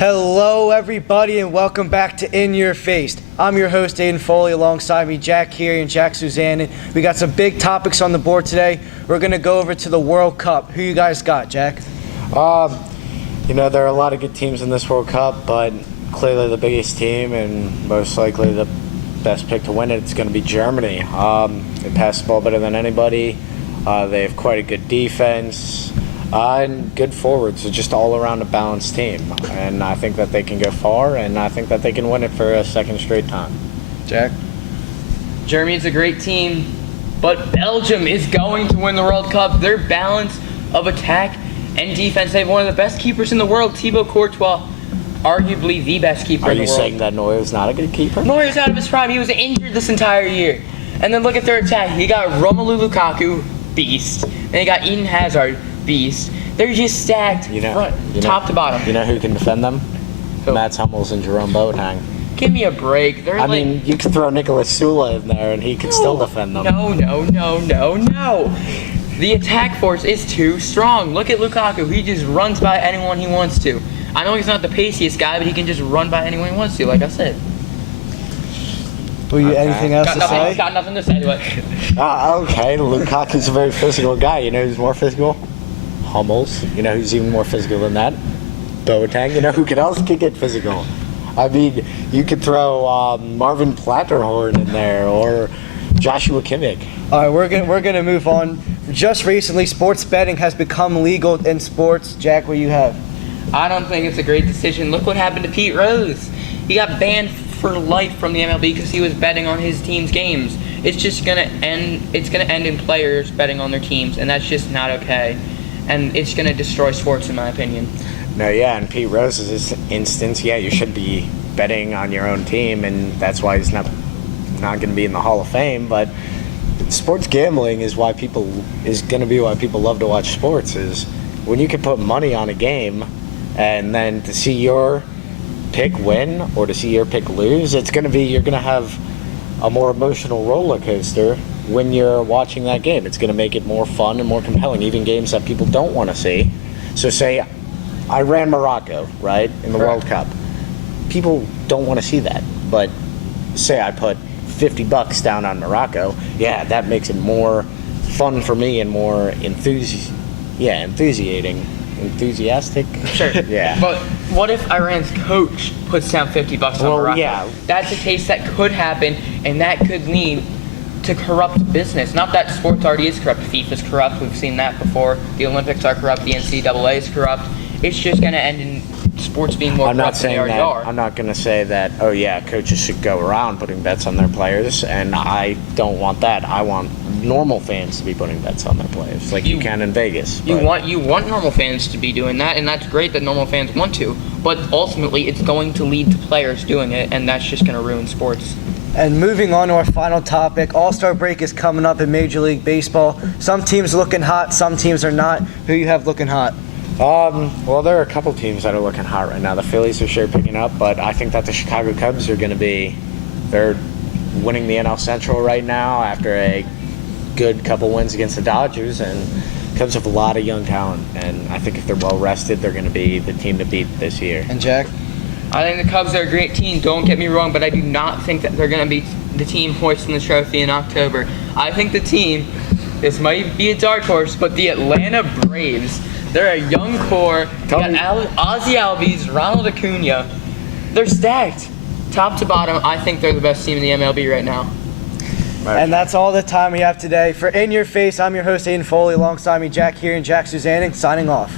Hello, everybody, and welcome back to In Your Face. I'm your host, Aiden Foley, alongside me, Jack Keary and Jack Suzanne. We got some big topics on the board today. We're going to go over to the World Cup. Who you guys got, Jack? There are a lot of good teams in this World Cup, but clearly the biggest team and most likely the best pick to win it's going to be Germany. They pass the ball better than anybody. They have quite a good defense. And good forwards, so just all around a balanced team. And I think that they can go far, and I think that they can win it for a second straight time. Jack? Germany's a great team, but Belgium is going to win the World Cup. Their balance of attack and defense, they have one of the best keepers in the world, Thibaut Courtois, arguably the best keeper in the world. Are you saying that Neuer's not a good keeper? Neuer's out of his prime. He was injured this entire year. And then look at their attack. You got Romelu Lukaku, beast. And you got Eden Hazard, beast. They're just stacked top to bottom. You know who can defend them? Who? Mats Hummels and Jerome Boateng. Give me a break. I mean, you could throw Nicolas Sula in there and he could still defend them. No. The attack force is too strong. Look at Lukaku. He just runs by anyone he wants to. I know he's not the paciest guy, but he can just run by anyone he wants to, like I said. Anything else to say? Got nothing to say to it. Okay, Lukaku's a very physical guy. You know who's more physical? Hummels. You know who's even more physical than that? Boateng. You know who else could get physical? I mean, you could throw Marvin Platterhorn in there or Joshua Kimmich. All right, we're gonna move on. Just recently, sports betting has become legal in sports. Jack, what do you have? I don't think it's a great decision. Look what happened to Pete Rose. He got banned for life from the MLB because he was betting on his team's games. It's just gonna end. It's gonna end in players betting on their teams, and that's just not okay. And it's gonna destroy sports, in my opinion. No, yeah, in Pete Rose's instance, yeah, you should be betting on your own team, and that's why he's not going to be in the Hall of Fame. But sports gambling is going to be why people love to watch sports. Is when you can put money on a game, and then to see your pick win or to see your pick lose, you're going to have a more emotional roller coaster when you're watching that game. It's going to make it more fun and more compelling, even games that people don't want to see. So say Iran Morocco, right, in the World Cup. People don't want to see that, but say I put $50 down on Morocco, yeah, that makes it more fun for me and more enthusiastic. Sure. Yeah. But what if Iran's coach puts down $50 on Morocco? Yeah. That's a case that could happen, and that could lead to corrupt business. Not that sports already is corrupt. FIFA's corrupt. We've seen that before. The Olympics are corrupt. The NCAA is corrupt. It's just going to end in sports being more corrupt than they already are. I'm not going to say that, coaches should go around putting bets on their players, and I don't want that. I want normal fans to be putting bets on their players, like you can in Vegas. You want normal fans to be doing that, and that's great that normal fans want to, but ultimately it's going to lead to players doing it, and that's just going to ruin sports. And moving on to our final topic, All-Star break is coming up in Major League Baseball. Some teams looking hot, some teams are not. Who you have looking hot? Well, there are a couple teams that are looking hot right now. The Phillies are sure picking up, but I think that the Chicago Cubs are going to they're winning the NL Central right now after a good couple wins against the Dodgers, and Cubs have a lot of young talent, and I think if they're well rested, they're going to be the team to beat this year. And Jack? I think the Cubs are a great team, don't get me wrong, but I do not think that they're going to be the team hoisting the trophy in October. I think the team, this might be a dark horse, but the Atlanta Braves, they're a young core. You got Ozzie Albies, Ronald Acuna. They're stacked. Top to bottom, I think they're the best team in the MLB right now. And that's all the time we have today. For In Your Face, I'm your host, Aiden Foley. Alongside me, Jack Keary and Jack Suzanne, signing off.